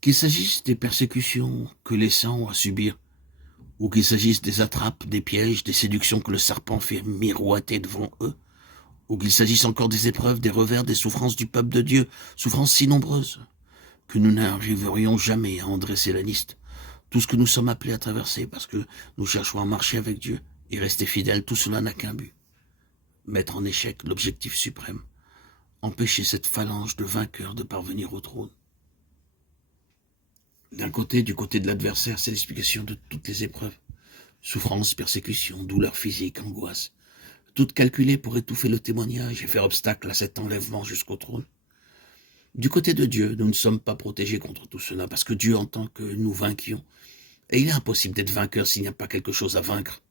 Qu'il s'agisse des persécutions que les saints ont à subir, ou qu'il s'agisse des attrapes, des pièges, des séductions que le serpent fait miroiter devant eux, ou qu'il s'agisse encore des épreuves, des revers, des souffrances du peuple de Dieu, souffrances si nombreuses, que nous n'arriverions jamais à en dresser la liste. Tout ce que nous sommes appelés à traverser parce que nous cherchons à marcher avec Dieu et rester fidèles, tout cela n'a qu'un but. Mettre en échec l'objectif suprême. Empêcher cette phalange de vainqueurs de parvenir au trône. D'un côté, du côté de l'adversaire, c'est l'explication de toutes les épreuves. Souffrance, persécution, douleur physique, angoisse. Toutes calculées pour étouffer le témoignage et faire obstacle à cet enlèvement jusqu'au trône. Du côté de Dieu, nous ne sommes pas protégés contre tout cela, parce que Dieu entend que nous vainquions. Et il est impossible d'être vainqueur s'il n'y a pas quelque chose à vaincre.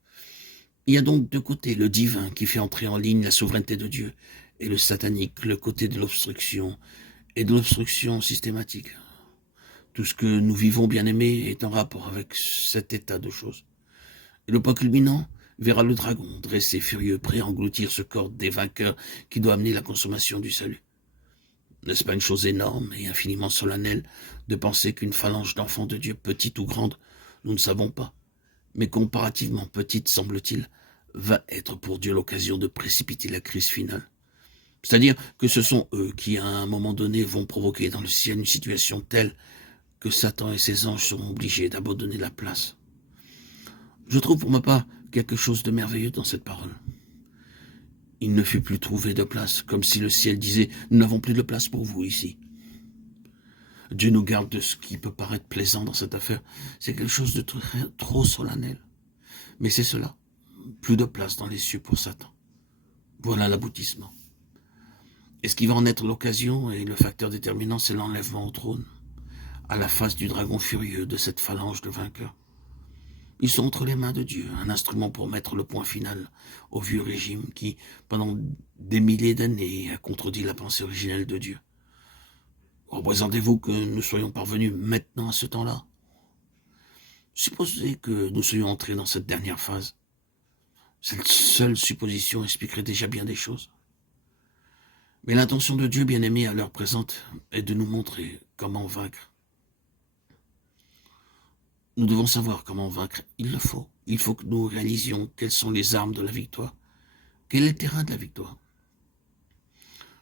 Il y a donc deux côtés, le divin qui fait entrer en ligne la souveraineté de Dieu, et le satanique, le côté de l'obstruction, et de l'obstruction systématique. Tout ce que nous vivons, bien-aimés, est en rapport avec cet état de choses. Et le point culminant verra le dragon, dressé, furieux, prêt à engloutir ce corps des vainqueurs qui doit amener la consommation du salut. N'est-ce pas une chose énorme et infiniment solennelle de penser qu'une phalange d'enfants de Dieu, petite ou grande, nous ne savons pas, mais comparativement petite, semble-t-il, va être pour Dieu l'occasion de précipiter la crise finale. C'est-à-dire que ce sont eux qui, à un moment donné, vont provoquer dans le ciel une situation telle que Satan et ses anges seront obligés d'abandonner la place. Je trouve pour ma part quelque chose de merveilleux dans cette parole. Il ne fut plus trouvé de place, comme si le ciel disait « Nous n'avons plus de place pour vous ici ». Dieu nous garde de ce qui peut paraître plaisant dans cette affaire. C'est quelque chose de trop solennel. Mais c'est cela. Plus de place dans les cieux pour Satan. Voilà l'aboutissement. Et ce qui va en être l'occasion et le facteur déterminant, c'est l'enlèvement au trône, à la face du dragon furieux de cette phalange de vainqueurs. Ils sont entre les mains de Dieu, un instrument pour mettre le point final au vieux régime qui, pendant des milliers d'années, a contredit la pensée originelle de Dieu. Représentez-vous que nous soyons parvenus maintenant à ce temps-là? Supposez que nous soyons entrés dans cette dernière phase. Cette seule supposition expliquerait déjà bien des choses. Mais l'intention de Dieu, bien-aimé, à l'heure présente, est de nous montrer comment vaincre. Nous devons savoir comment vaincre. Il le faut. Il faut que nous réalisions quelles sont les armes de la victoire. Quel est le terrain de la victoire?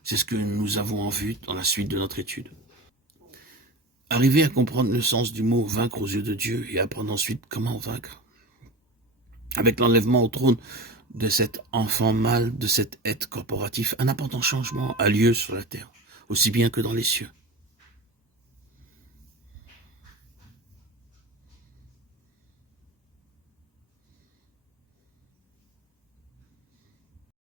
C'est ce que nous avons en vue dans la suite de notre étude. Arriver à comprendre le sens du mot « vaincre » aux yeux de Dieu et apprendre ensuite comment vaincre. Avec l'enlèvement au trône de cet enfant mâle, de cet être corporatif, un important changement a lieu sur la terre, aussi bien que dans les cieux.